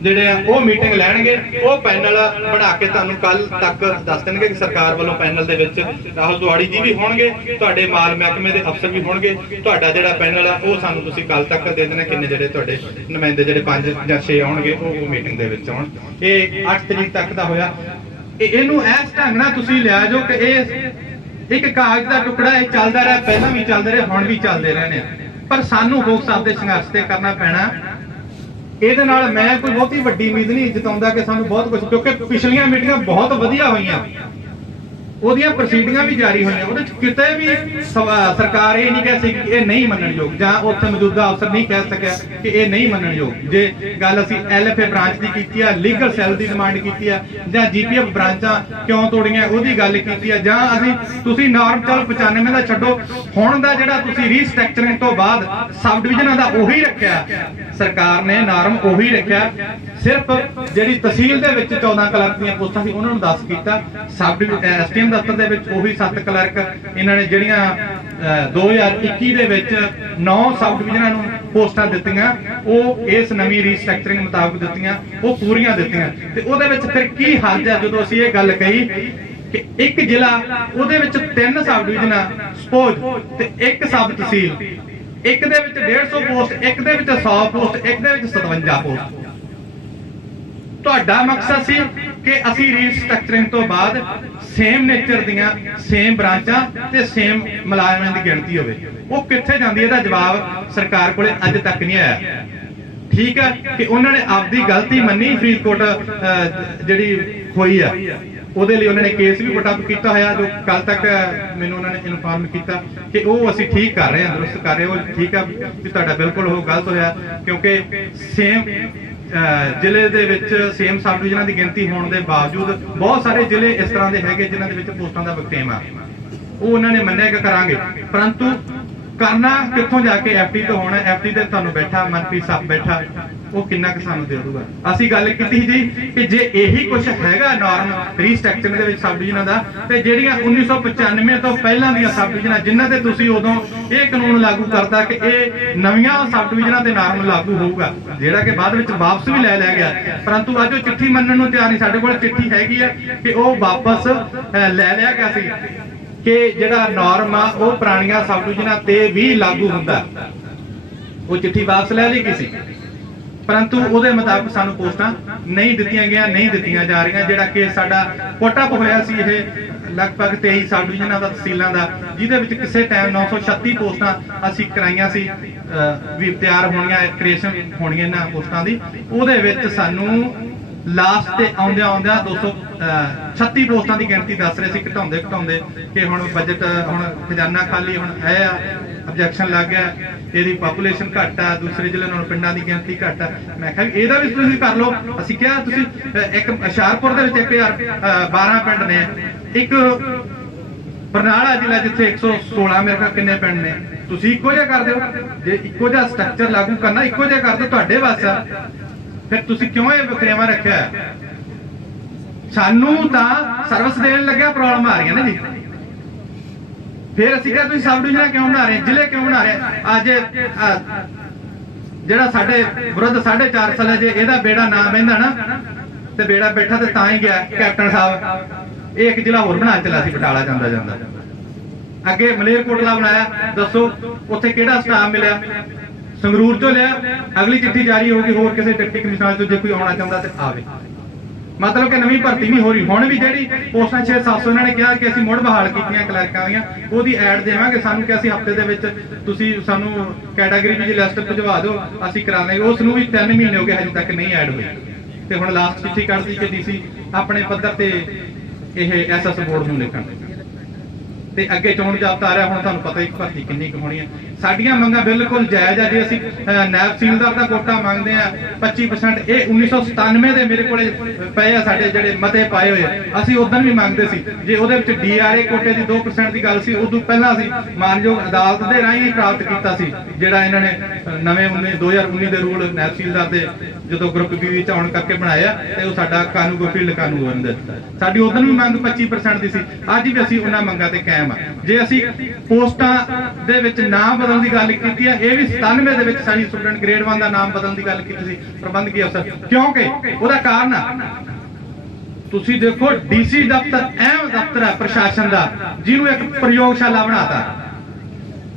जिहड़े आ वो मीटिंग लैणगे, वो पैनल बना के तुहानू कल तक दस देणगे कि सरकार वालों पैनल दे विच राहुल तिवाड़ी जी भी होणगे, तुहाडे माल महकमे दे अफसर भी होणगे, तुहाडा जिहड़ा पैनल आ वो सानू तुसीं कल तक दे देना किन्ने जिहड़े तुहाडे नुमाइंदे जिहड़े 5 ਜਾਂ 6 आउणगे वो मीटिंग दे विच आउण। ये 8 तरीक तक दा होया। ਇਹਨੂੰ ਇਸ ਢੰਗ ਨਾਲ ਤੁਸੀਂ ਲਿਆ ਜੋ ਕਿ ਇਹ ਇੱਕ ਕਾਗਜ਼ ਦਾ ਟੁਕੜਾ ਇਹ ਚੱਲਦਾ ਰਿਹਾ, ਪਹਿਲਾਂ ਵੀ ਚੱਲਦੇ ਰਹੇ, ਹੁਣ ਵੀ ਚੱਲਦੇ ਰਹਿਣੇ, ਪਰ ਸਾਨੂੰ ਲੋਕ ਸਾਹਿਬ ਦੇ ਸੰਘਰਸ਼ ਤੇ ਕਰਨਾ ਪੈਣਾ। ਇਹਦੇ ਨਾਲ ਮੈਂ ਕੋਈ ਬਹੁਤੀ ਵੱਡੀ ਉਮੀਦ ਨਹੀਂ ਜਤਾਉਂਦਾ ਕਿ ਸਾਨੂੰ ਬਹੁਤ ਕੁਝ, ਕਿਉਂਕਿ ਪਿਛਲੀਆਂ ਮੀਟਿੰਗਾਂ ਬਹੁਤ ਵਧੀਆ ਹੋਈਆਂ, ਉਹਦੀਆਂ ਪ੍ਰੋਸੀਡਿੰਗਾਂ ਵੀ ਜਾਰੀ ਹੋਈਆਂ, ਉਹਦੇ ਚ ਕਿਤੇ ਵੀ ਸਰਕਾਰ ਇਹ ਨਹੀਂ ਕਹਿ ਸਕੀ ਕਿ ਇਹ ਨਹੀਂ ਮੰਨਣਯੋਗ, ਜਾਂ ਉੱਥੇ ਮੌਜੂਦਾ ਅਫਸਰ ਨਹੀਂ ਕਹਿ ਸਕਿਆ ਕਿ ਇਹ ਨਹੀਂ ਮੰਨਣਯੋਗ। ਜੇ ਗੱਲ ਅਸੀਂ LFA ਬ੍ਰਾਂਚ ਦੀ ਕੀਤੀ ਆ, ਲੀਗਲ ਸੈੱਲ ਦੀ ਡਿਮਾਂਡ ਕੀਤੀ ਆ, ਜਾਂ GPF ਬ੍ਰਾਂਚਾਂ ਕਿਉਂ ਤੋੜੀਆਂ ਉਹਦੀ ਗੱਲ ਕੀਤੀ ਆ, ਜਾਂ ਅਸੀਂ ਤੁਸੀਂ ਨਾਰਮ ਚਲ 95 ਦਾ ਛੱਡੋ, ਹੁਣ ਦਾ ਜਿਹੜਾ ਤੁਸੀਂ ਰੀਸਟਰਕਚਰਿੰਗ ਤੋਂ ਬਾਅਦ ਸਬ ਡਿਵੀਜ਼ਨਾਂ ਦਾ ਉਹੀ ਰੱਖਿਆ, ਸਰਕਾਰ ਨੇ ਨਾਰਮ ਉਹੀ ਰੱਖਿਆ, ਸਿਰਫ ਜਿਹੜੀ ਤਹਿਸੀਲ ਦੇ ਵਿੱਚ 14 ਕਲਰਕ ਦੀਆਂ ਪੋਸਟਾਂ ਸੀ ਉਹਨਾਂ ਨੂੰ 10 ਕੀਤਾ, ਸਬ STM ਦਫ਼ਤਰ ਦੇ ਵਿੱਚ ਉਹੀ 7 ਕਲਰਕ ਇਹਨਾਂ ਨੇ ਜਿਹੜੀਆਂ 2021 ਦੇ ਵਿੱਚ 9 ਸਬ ਡਿਵੀਜ਼ਨਾਂ ਨੂੰ ਪੋਸਟਾਂ ਦਿੱਤੀਆਂ, ਉਹ ਇਸ ਨਵੀਂ ਰੀਸਟਰਕਚਰਿੰਗ ਮੁਤਾਬਕ ਦਿੱਤੀਆਂ, ਉਹ ਪੂਰੀਆਂ ਦਿੱਤੀਆਂ। ਤੇ ਉਹਦੇ ਵਿੱਚ ਫਿਰ ਕੀ ਹਰਜ ਹੈ ਜਦੋਂ ਅਸੀਂ ਇਹ ਗੱਲ ਕਹੀ ਕਿ ਇੱਕ ਜ਼ਿਲ੍ਹਾ ਉਹਦੇ ਵਿੱਚ 3 ਸਬ ਡਿਵੀਜ਼ਨਾਂ ਸਪੋਜ਼ ਤੇ ਇੱਕ ਸਬ ਤਹਿਸੀਲ, ਇੱਕ ਦੇ ਵਿੱਚ 150 ਪੋਸਟ, ਇੱਕ ਦੇ ਵਿੱਚ 100 ਪੋਸਟ, ਇੱਕ ਦੇ ਵਿੱਚ 57 ਪੋਸਟ। ਤੁਹਾਡਾ ਮਕਸਦ ਸੀ ਕਿ ਅਸੀਂ ਰੀਸਟਰਕਚਰਿੰਗ ਤੋਂ ਬਾਅਦ ਸੇਮ ਨੇਚਰ ਦੀਆਂ ਸੇਮ ਬ੍ਰਾਂਚਾਂ ਤੇ ਸੇਮ ਮੁਲਾਜ਼ਮਾਂ ਦੀ ਗਿਣਤੀ ਹੋਵੇ, ਉਹ ਕਿੱਥੇ ਜਾਂਦੀ ਇਹਦਾ ਜਵਾਬ ਸਰਕਾਰ ਕੋਲੇ ਅੱਜ ਤੱਕ ਨਹੀਂ ਆਇਆ। ਠੀਕ ਹੈ ਕਿ ਉਹਨਾਂ ਨੇ ਆਪਦੀ ਗਲਤੀ ਮੰਨੀ, ਫਰੀਦਕੋਟ ਜਿਹੜੀ ਹੋਈ ਆ ਉਹਦੇ ਲਈ ਉਹਨਾਂ ਨੇ ਕੇਸ ਵੀ ਪੁੱਟ ਅਪ ਕੀਤਾ ਹੋਇਆ, ਜੋ ਕੱਲ ਤੱਕ ਮੈਨੂੰ ਉਹਨਾਂ ਨੇ ਇਨਫਾਰਮ ਕੀਤਾ ਕਿ ਉਹ ਅਸੀਂ ਠੀਕ ਕਰ ਰਹੇ ਹਾਂ, ਦਰੁਸਤ ਕਰ ਰਹੇ, ਉਹ ਠੀਕ ਆ ਵੀ ਤੁਹਾਡਾ ਬਿਲਕੁਲ ਉਹ ਗਲਤ ਹੋਇਆ, ਕਿਉਂਕਿ ਸੇਮ ਜ਼ਿਲ੍ਹੇ ਦੇ ਵਿੱਚ ਸੇਮ ਸਬ ਡਿਵੀਜ਼ਨਾਂ ਦੀ ਗਿਣਤੀ ਹੋਣ ਦੇ ਬਾਵਜੂਦ ਬਹੁਤ ਸਾਰੇ ਜ਼ਿਲ੍ਹੇ ਇਸ ਤਰ੍ਹਾਂ ਦੇ ਹੈਗੇ ਜਿਨ੍ਹਾਂ ਦੇ ਵਿੱਚ ਪੋਸਟਾਂ ਦਾ ਵਕਤੇਮ ਆ, ਉਹ ਉਹਨਾਂ ਨੇ ਮੰਨਿਆ ਕਿ ਕਰਾਂਗੇ, ਪਰੰਤੂ ਕਰਨਾ ਕਿੱਥੋਂ ਜਾ ਕੇ FD ਤੋਂ ਹੋਣਾ। FD ਤੇ ਤੁਹਾਨੂੰ ਬੈਠਾ ਮਨਪ੍ਰੀਤ ਸਾਹਿਬ ਬੈਠਾ, ਉਹ ਕਿੰਨਾ ਕੁ ਸਾਨੂੰ ਦੇ ਦੂਗਾ। ਅਸੀਂ ਗੱਲ ਕੀਤੀ ਜੀ ਕਿ ਜੇ ਇਹੀ ਕੁਝ ਹੈਗਾ ਨਾਰਮ ਰੀਸਟਰਕਚਰਿੰਗ ਦੇ ਵਿੱਚ ਸਬ ਡਿਵੀਜ਼ਨਾਂ ਦਾ, ਤੇ ਜਿਹੜੀਆਂ 1995 ਤੋਂ ਪਹਿਲਾਂ ਦੀਆਂ ਸਬ ਡਿਵੀਜ਼ਨਾਂ ਜਿਨ੍ਹਾਂ ਤੇ ਤੁਸੀਂ ਉਦੋਂ ਇਹ ਕਾਨੂੰਨ ਲਾਗੂ ਕਰਤਾ ਕਿ ਇਹ ਨਵੀਆਂ ਸਬ ਡਿਵੀਜ਼ਨਾਂ ਤੇ ਨਾਰਮ ਲਾਗੂ ਹੋਊਗਾ, ਜਿਹੜਾ ਕਿ ਬਾਅਦ ਵਿੱਚ ਵਾਪਸ ਵੀ ਲੈ ਲਿਆ ਗਿਆ, ਪਰੰਤੂ ਅੱਜ ਉਹ ਚਿੱਠੀ ਮੰਨਣ ਨੂੰ ਤਿਆਰ ਨਹੀਂ। ਸਾਡੇ ਕੋਲ ਚਿੱਠੀ ਹੈਗੀ ਹੈ ਕਿ ਉਹ ਵਾਪਸ ਲੈ ਲਿਆ ਗਿਆ ਸੀ ਕਿ ਜਿਹੜਾ ਨਾਰਮ ਆ ਉਹ ਪੁਰਾਣੀਆਂ ਸਬ ਡਿਵੀਜ਼ਨਾਂ ਤੇ ਵੀ ਲਾਗੂ ਹੁੰਦਾ, ਉਹ ਚਿੱਠੀ ਵਾਪਸ ਲੈ ਲਈ ਗਈ ਸੀ, परंतु ਉਹਦੇ ਮੁਤਾਬਕ ਸਾਨੂੰ ਪੋਸਟਾਂ ਨਹੀਂ ਦਿੱਤੀਆਂ ਗਈਆਂ, ਨਹੀਂ ਦਿੱਤੀਆਂ ਜਾ ਰਹੀਆਂ, ਜਿਹੜਾ ਕਿ ਸਾਡਾ ਕੋਟਾ ਹੋਇਆ ਸੀ ਇਹ ਲਗਭਗ 23 ਸਬ ਡਿਵੀਜ਼ਨਾਂ ਦਾ ਤਹਿਸੀਲਾਂ ਦਾ, ਜਿਹਦੇ ਵਿੱਚ ਕਿਸੇ ਟਾਈਮ 936 ਪੋਸਟਾਂ ਅਸੀਂ ਕਰਾਈਆਂ ਸੀ ਵੀ ਤਿਆਰ ਹੋਣੀਆਂ, ਕ੍ਰੀਏਸ਼ਨ ਹੋਣੀਆਂ ਇਹਨਾਂ ਪੋਸਟਾਂ ਦੀ। ਉਹਦੇ ਵਿੱਚ ਸਾਨੂੰ ਲਾਸਟ ਤੇ ਆਉਂਦਿਆਂ 236 ਪੋਸਟਾਂ ਦੀ ਗਿਣਤੀ ਦੱਸ ਰਹੇ ਸੀ, ਘਟਾਉਂਦੇ ਕਿ ਹੁਣ ਬਜਟ, ਹੁਣ ਖਜ਼ਾਨਾ ਖਾਲੀ, ਹੁਣ ਇਹ ਆ ऑब्जेक्शन लग गया, ਇਹਦੀ ਪੋਪੂਲੇਸ਼ਨ ਘੱਟ ਆ, ਦੂਸਰੇ ਜ਼ਿਲ੍ਹੇ ਨਾਲੋਂ ਪਿੰਡਾਂ ਦੀ ਗਿਣਤੀ ਘੱਟ ਆ। ਮੈਂ ਕਿਹਾ ਇਹਦਾ ਵੀ ਤੁਸੀਂ ਕਰ ਲਓ। ਅਸੀਂ ਕਿਹਾ ਤੁਸੀਂ ਇੱਕ ਹੁਸ਼ਿਆਰਪੁਰ ਦੇ ਵਿੱਚ 1012 ਪਿੰਡ ਨੇ, ਇੱਕ ਬਰਨਾਲਾ ਜ਼ਿਲ੍ਹਾ ਜਿੱਥੇ 116 ਮੇਰੇ ਕੋਲ ਕਿੰਨੇ ਪਿੰਡ ਨੇ, ਤੁਸੀਂ ਇੱਕੋ ਜਿਹਾ ਕਰ ਦਿਓ। ਜੇ ਇੱਕੋ ਜਿਹਾ ਸਟਰਕਚਰ ਲਾਗੂ ਕਰਨਾ, ਇੱਕੋ ਜਿਹਾ ਕਰ ਦਿਓ, ਤੁਹਾਡੇ ਵਾਸਤੇ। ਫਿਰ ਤੁਸੀਂ ਕਿਉਂ ਇਹ ਵਖਰੇਵਾਂ ਰੱਖਿਆ? ਸਾਨੂੰ ਤਾਂ ਸਰਵਿਸ ਦੇਣ ਲੱਗਿਆ ਪ੍ਰੋਬਲਮ ਆ ਰਹੀਆਂ ਨੇ ਜੀ। फिर असीं कहा तुसीं सब डिवीजन क्यों बना रहे, जिले क्यों बना रहे? अज जिहड़ा साडे विरुद्ध 4.5 साल जे इहदा बेड़ा ना बहिंदा ना, ते बेड़ा बैठा ते तां ही गया कैप्टन साहब। एक जिला होर बना चला सी बटाला जांदा जांदा, अगे मलेरकोटला बनाया, दसो उत्थे किहड़ा स्टाफ मिलिया? संगरूर चों लिया, अगली चिट्ठी जारी होगी होर किसी डिप्टी कमिश्नर चों, जे कोई आउणा चाहुंदा ते आवे। मतलब कि नवीं भर्ती नहीं हो रही। हुण भी जिहड़ी पोस्टां 600-700 इन्हां ने कहा कि ਅਸੀਂ ਮੁੜ बहाल कीतियां क्लर्कां ਦੀਆਂ, ਉਹਦੀ ਐਡ ਦੇਵਾਂਗੇ। ਸਾਨੂੰ ਕਿ ਅਸੀਂ ਹਫ਼ਤੇ ਦੇ ਵਿੱਚ ਤੁਸੀਂ ਸਾਨੂੰ ਕੈਟਾਗਰੀ ਦੀ ਲਿਸਟ ਭਿਜਵਾ ਦਿਓ, ਅਸੀਂ ਕਰਾ ਲਾਂਗੇ। ਉਸ ਨੂੰ ਵੀ 3 ਮਹੀਨੇ ਹੋ ਗਏ, ਹਜੇ ਤੱਕ ਨਹੀਂ ਐਡ ਹੋਈ। ਤੇ ਹੁਣ ਲਾਸਟ ਚਿੱਠੀ ਕੱਢਦੀ ਕਿ ਡੀਸੀ ਆਪਣੇ ਪੱਧਰ ਤੇ ਇਹ ਐਸਐਸ ਬੋਰਡ ਨੂੰ ਲਿਖਣ ਤੇ ਅੱਗੇ ਚੋਣ ਜਾਬਤਾ ਆ ਰਿਹਾ। ਹੁਣ ਤੁਹਾਨੂੰ ਪਤਾ ਹੀ ਭਰਤੀ ਕਿੰਨੀ ਕੁ ਹੋਣੀ ਹੈ। ਸਾਡੀਆਂ ਮੰਗਾਂ ਬਿਲਕੁਲ ਜਾਇਜ਼ ਆ। ਜੇ ਅਸੀਂ ਨਾਇਬ ਤਹਿਸੀਲਦਾਰ ਦਾ ਕੋਟਾ ਮੰਗਦੇ ਆ 25%, ਇਹ 1997 ਦੇ ਮੇਰੇ ਕੋਲੇ ਪਏ ਆ ਸਾਡੇ ਜਿਹੜੇ ਮਤੇ ਪਾਏ ਹੋਏ। ਅਸੀਂ ਉਦੋਂ ਵੀ ਮੰਗਦੇ ਸੀ। ਜੇ ਉਹਦੇ ਵਿੱਚ ਡੀਆਰਏ ਕੋਟੇ ਦੀ 2% ਦੀ ਗੱਲ ਸੀ, ਉਦੋਂ ਪਹਿਲਾਂ ਅਸੀਂ ਮਾਨਯੋਗ ਅਦਾਲਤ ਦੇ ਰਾਹੀਂ ਪ੍ਰਾਪਤ ਕੀਤਾ ਸੀ। ਜਿਹੜਾ ਇਹਨਾਂ ਨੇ ਨਵੇਂ 2019 ਦੇ ਰੂਲ ਨਾਇਬ ਤਹਿਸੀਲਦਾਰ ਦੇ ਜਦੋਂ ਗਰੁੱਪ ਬੀ ਵਿੱਚ ਆਉਣ ਕਰਕੇ ਬਣਾਇਆ, ਤੇ ਉਹ ਸਾਡਾ ਕਾਨੂੰਗੋ ਫੀਲਡ ਕਾਨੂੰਨ ਬਣ ਦਿੱਤਾ। ਸਾਡੀ ਉਦੋਂ ਵੀ ਮੰਗ 25% ਦੀ ਸੀ। ਅੱਜ ਵੀ ਅਸੀਂ ਉਹਨਾਂ ਮੰਗਾਂ ਤੇ ਕਾਇਮ ਆ। ਜੇ ਅਸੀਂ ਪੋਸਟਾਂ ਦੇ ਵਿੱਚ ਨਾਮ ਬਦਲਣ ਦੀ ਗੱਲ ਕੀਤੀ ਹੈ, ਇਹ ਵੀ 97 ਦੇ ਵਿੱਚ ਸਾਡੀ ਸਟੂਡੈਂਟ ਗ੍ਰੇਡ 1 ਦਾ ਨਾਮ ਬਦਲਣ ਦੀ ਗੱਲ ਕੀਤੀ ਸੀ ਪ੍ਰਬੰਧਕੀ ਅਫਸਰ। ਕਿਉਂਕਿ ਉਹਦਾ ਕਾਰਨ ਆ, ਤੁਸੀਂ ਦੇਖੋ ਡੀਸੀ ਦਫ਼ਤਰ ਅਹਿਮ ਦਫ਼ਤਰ ਹੈ ਪ੍ਰਸ਼ਾਸਨ ਦਾ, ਜਿਹਨੂੰ ਇੱਕ ਪ੍ਰਯੋਗਸ਼ਾਲਾ ਬਣਾਤਾ।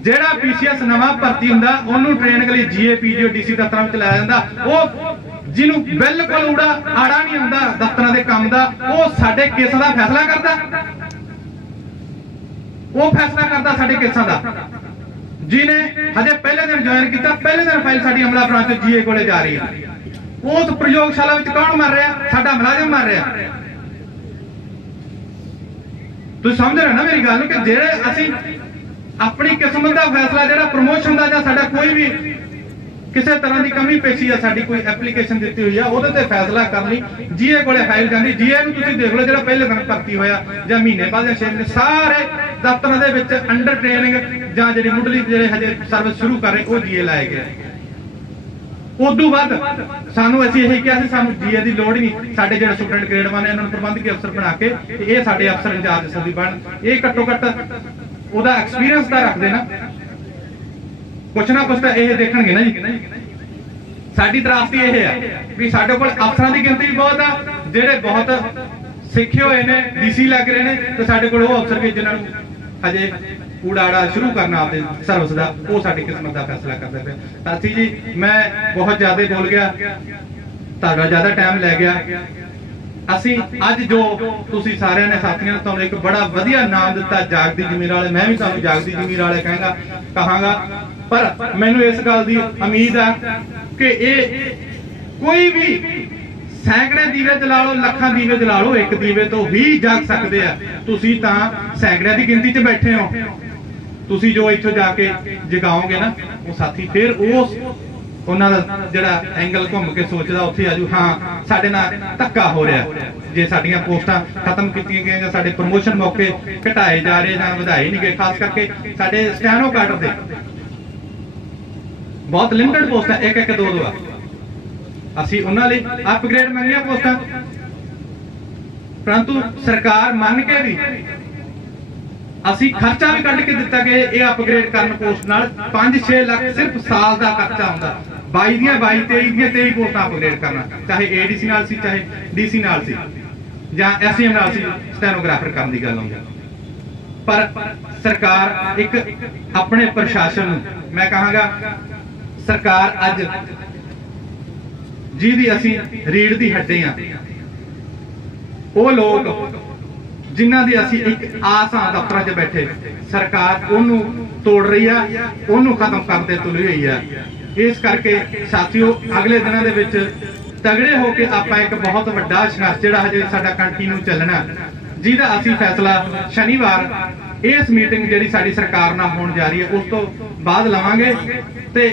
ਜਿਹੜਾ ਪੀਸੀਐਸ ਨਵਾਂ ਭਰਤੀ ਹੁੰਦਾ ਉਹਨੂੰ ਟ੍ਰੇਨਿੰਗ ਲਈ ਜੀਏਪੀਜੀਓ ਡੀਸੀ ਦਫ਼ਤਰਾਂ ਵਿੱਚ ਲਾਇਆ ਜਾਂਦਾ। ਉਹ ਜਿਹਨੂੰ ਬਿਲਕੁਲ ਆੜਾ ਨਹੀਂ ਹੁੰਦਾ ਦਫ਼ਤਰਾਂ ਦੇ ਕੰਮ ਦਾ, ਉਹ ਸਾਡੇ ਕੇਸਾਂ ਦਾ ਫੈਸਲਾ ਕਰਦਾ। ਉਹ ਫੈਸਲਾ ਕਰਦਾ ਸਾਡੇ ਕੇਸਾਂ ਦਾ। ਜਿਹਨੇ ਹਜੇ ਪਹਿਲੇ ਦਿਨ ਜੁਆਇਨ ਕੀਤਾ, ਪਹਿਲੇ ਦਿਨ ਫਾਈਲ ਸਾਡੀ ਅਮਲਾ ਬ੍ਰਾਂਚ ਜੀਏ ਕੋਲੇ ਜਾ ਰਹੀ ਹੈ। ਉਸ ਪ੍ਰਯੋਗਸ਼ਾਲਾ ਵਿੱਚ ਕੌਣ ਮਰ ਰਿਹਾ? ਸਾਡਾ ਮੁਲਾਜ਼ਮ ਮਰ ਰਿਹਾ। ਤੁਸੀਂ ਸਮਝ ਰਹੇ ਨਾ ਮੇਰੀ ਗੱਲ, ਕਿ ਜਿਹੜੇ ਅਸੀਂ ਆਪਣੀ ਕਿਸਮਤ ਦਾ ਫੈਸਲਾ, ਜਿਹੜਾ ਪ੍ਰਮੋਸ਼ਨ ਦਾ ਜਾਂ ਸਾਡਾ ਕੋਈ ਵੀ ਕਿਸੇ ਤਰ੍ਹਾਂ ਦੀ ਕਮੀ ਪੇਸ਼ੀ ਆ, ਸਾਡੀ ਕੋਈ ਐਪਲੀਕੇਸ਼ਨ ਦਿੱਤੀ ਹੋਈ ਆ, ਉਹਦੇ ਤੇ ਫੈਸਲਾ ਕਰਨ ਲਈ ਜੀਏ ਕੋਲੇ ਫਾਈਲ ਜਾਂਦੀ। ਜੀਏ ਨੂੰ ਤੁਸੀਂ ਦੇਖ ਲਓ, ਜਿਹੜਾ ਪਹਿਲੇ ਦਿਨ ਭਰਤੀ ਹੋਇਆ ਜਾਂ ਮਹੀਨੇ ਬਾਅਦ ਜਾਂ 6 ਮਹੀਨੇ, ਸਾਰੇ ਦਫ਼ਤਰਾਂ ਦੇ ਵਿੱਚ ਅੰਡਰ ਟ੍ਰੇਨਿੰਗ ਜਾਂ ਜਿਹੜੀ ਮੁੱਢਲੀ ਜਿਹੜੇ ਹਜੇ ਸਰਵਿਸ ਸ਼ੁਰੂ ਕਰ ਰਹੇ, ਉਹ ਜੀਏ ਲਾਏ ਗਏ। ਉਦੋਂ ਬਾਅਦ ਸਾਨੂੰ ਅਸੀਂ ਇਹੀ ਕਿਹਾ ਸੀ, ਸਾਨੂੰ ਜੀਏ ਦੀ ਲੋੜ ਹੀ ਨਹੀਂ। ਸਾਡੇ ਜਿਹੜੇ ਸਟੂਡੈਂਟ ਗ੍ਰੇਡ 1 ਇਹਨਾਂ ਨੂੰ ਪ੍ਰਬੰਧਕੀ ਅਫਸਰ ਬਣਾ ਕੇ ਇਹ ਸਾਡੇ ਅਫਸਰ ਇੰਚਾਰਜ ਸਦੀ ਬਣ। ਇਹ ਘੱਟੋ ਘੱਟ ਉਹਦਾ ਐਕਸਪੀਰੀਅੰਸ ਤਾਂ ਰੱਖਦੇ ਨਾ, ਕੁਛ ਨਾ ਕੁਛ ਤਾਂ ਇਹ ਦੇਖਣਗੇ ਨਾ ਜੀ। ਸਾਡੀ ਦਰਾਸਤੀ ਇਹ ਆ ਵੀ ਸਾਡੇ ਕੋਲ ਅਫਸਰਾਂ ਦੀ ਗਿਣਤੀ ਵੀ ਬਹੁਤ ਆ, ਜਿਹੜੇ ਬਹੁਤ ਸਿੱਖੇ ਹੋਏ ਨੇ, ਡੀਸੀ ਲੱਗ ਰਹੇ ਨੇ, ਤੇ ਸਾਡੇ ਕੋਲ ਉਹ ਅਫਸਰ ਵੀ ਜਿਨ੍ਹਾਂ ਨੂੰ ਹਜੇ ਊੜਾੜਾ ਸ਼ੁਰੂ ਕਰਨਾ ਆਪਦੇ ਸਰਵਿਸ ਦਾ, ਉਹ ਸਾਡੀ ਕਿਸਮਤ ਦਾ ਫੈਸਲਾ ਕਰਦੇ ਪਏ। ਸਾਥੀ ਜੀ, ਮੈਂ ਬਹੁਤ ਜ਼ਿਆਦਾ ਬੋਲ ਗਿਆ, ਤੁਹਾਡਾ ਜ਼ਿਆਦਾ ਟਾਈਮ ਲੈ ਗਿਆ। ਅਸੀਂ ਅੱਜ ਜੋ ਤੁਸੀਂ ਸਾਰਿਆਂ ਨੇ ਸਾਥੀਆਂ ਨੇ ਤੁਹਾਨੂੰ ਇੱਕ ਬੜਾ ਵਧੀਆ ਨਾਮ ਦਿੱਤਾ, ਜਾਗਦੀ ਜ਼ਮੀਰ ਵਾਲੇ। ਮੈਂ ਵੀ ਤੁਹਾਨੂੰ ਜਾਗਦੀ ਜ਼ਮੀਰ ਵਾਲੇ ਕਹਾਂਗਾ। ਪਰ ਮੈਨੂੰ ਇਸ ਗੱਲ ਦੀ ਉਮੀਦ ਹੈ ਕਿ ਇਹ ਕੋਈ ਵੀ ਸੈਂਕੜੇ ਦੀਵੇ ਜਲਾ ਲਓ, ਲੱਖਾਂ ਦੀਵੇ ਜਲਾ ਲਓ, ਇੱਕ ਦੀਵੇ ਤੋਂ ਹੀ ਜਗ ਸਕਦੇ ਆ। ਤੁਸੀਂ ਤਾਂ ਸੈਂਕੜਿਆਂ ਦੀ ਗਿਣਤੀ 'ਚ ਬੈਠੇ ਹੋ। ਤੁਸੀਂ ਜੋ ਇੱਥੋਂ ਜਾ ਕੇ ਜਗਾਓਗੇ ਨਾ, ਉਹ ਸਾਥੀ ਫਿਰ ਉਹਨਾਂ ਦਾ ਜਿਹੜਾ ਐਂਗਲ ਘੁੰਮ ਕੇ ਸੋਚਦਾ ਉੱਥੇ ਆਜੂ, ਹਾਂ ਸਾਡੇ ਨਾਲ ਧੱਕਾ ਹੋ ਰਿਹਾ। ਜੇ ਸਾਡੀਆਂ ਪੋਸਟਾਂ ਖਤਮ ਕੀਤੀਆਂ ਗਈਆਂ ਜਾਂ ਸਾਡੇ ਪ੍ਰਮੋਸ਼ਨ ਮੌਕੇ ਘਟਾਏ ਜਾ ਰਹੇ ਜਾਂ ਵਧਾਏ ਨਹੀਂ ਗਏ, ਖਾਸ ਕਰਕੇ ਸਾਡੇ ਸਟੈਨੋ ਕਾਡਰ ਦੇ ਬਹੁਤ ਲਿਮਟਿਡ ਪੋਸਟਾਂ, 1-1, 2-2 ਆ। ਅਸੀਂ ਉਹਨਾਂ ਲਈ ਅਪਗ੍ਰੇਡ ਮੰਗੀਆਂ ਪੋਸਟਾਂ, ਪਰੰਤੂ ਸਰਕਾਰ ਮੰਨ ਕੇ ਵੀ ਅਸੀਂ ਖਰਚਾ ਵੀ ਕੱਢ ਕੇ ਦਿੱਤਾ ਕਿ ਇਹ ਅਪਗ੍ਰੇਡ ਕਰਨ ਪੋਸਟ ਨਾਲ 5-6 ਲੱਖ ਸਿਰਫ ਸਾਲ ਦਾ ਖਰਚਾ ਆਉਂਦਾ। 22 ਦੀਆਂ 22, 23 ਦੀਆਂ 23 ਪੋਸਟਾਂ ਅਪਗ੍ਰੇਡ ਕਰਨਾ, ਚਾਹੇ ਏਡੀਸੀ ਨਾਲ ਸੀ, ਚਾਹੇ ਡੀਸੀ ਨਾਲ ਸੀ, ਜਾਂ ਐਸਐਮ ਨਾਲ ਸੀ, ਸਟੈਨੋਗ੍ਰਾਫਰ ਕਰਨ ਦੀ ਗੱਲ ਆਉਂਦੀ। ਪਰ ਸਰਕਾਰ ਇੱਕ ਆਪਣੇ ਪ੍ਰਸ਼ਾਸਨ ਨੂੰ, ਮੈਂ ਕਹਾਂਗਾ ਸਰਕਾਰ ਅੱਜ ਜਿਹਦੀ ਅਸੀਂ ਰੀੜ ਦੀ ਹੱਡੀ ਆ, ਉਹ ਲੋਕ ਜਿਨ੍ਹਾਂ ਦੀ ਅਸੀਂ ਇੱਕ ਆਸ ਆ ਦਫ਼ਤਰਾਂ 'ਚ ਬੈਠੇ, ਸਰਕਾਰ ਉਹਨੂੰ ਤੋੜ ਰਹੀ ਆ, ਉਹਨੂੰ ਖਤਮ ਕਰਨ ਤੇ ਤੁਲੀ ਹੋਈ ਆ। ਇਸ ਕਰਕੇ ਸਾਥੀਓ, ਅਗਲੇ ਦਿਨਾਂ ਦੇ ਵਿੱਚ ਤਗੜੇ ਹੋ ਕੇ ਆਪਾਂ ਇੱਕ ਬਹੁਤ ਵੱਡਾ ਸੰਘਰਸ਼ ਜਿਹੜਾ ਹਜੇ ਸਾਡਾ ਕੰਟੀਨਿਊ ਚੱਲਣਾ, ਜਿਹਦਾ ਅਸੀਂ ਫੈਸਲਾ ਸ਼ਨੀਵਾਰ ਇਸ ਮੀਟਿੰਗ ਜਿਹੜੀ ਸਾਡੀ ਸਰਕਾਰ ਨਾਲ ਹੋਣ ਜਾ ਰਹੀ ਹੈ ਉਸ ਤੋਂ ਬਾਅਦ ਲਵਾਂਗੇ। ਤੇ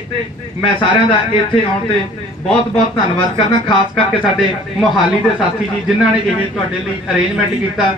ਮੈਂ ਸਾਰਿਆਂ ਦਾ ਇੱਥੇ ਆਉਣ ਤੇ ਬਹੁਤ ਬਹੁਤ ਧੰਨਵਾਦ ਕਰਦਾ, ਖਾਸ ਕਰਕੇ ਸਾਡੇ ਮੋਹਾਲੀ ਦੇ ਸਾਥੀ ਜੀ ਜਿਨ੍ਹਾਂ ਨੇ ਇਹ ਤੁਹਾਡੇ ਲਈ ਅਰੇਂਜਮੈਂਟ ਕੀਤਾ।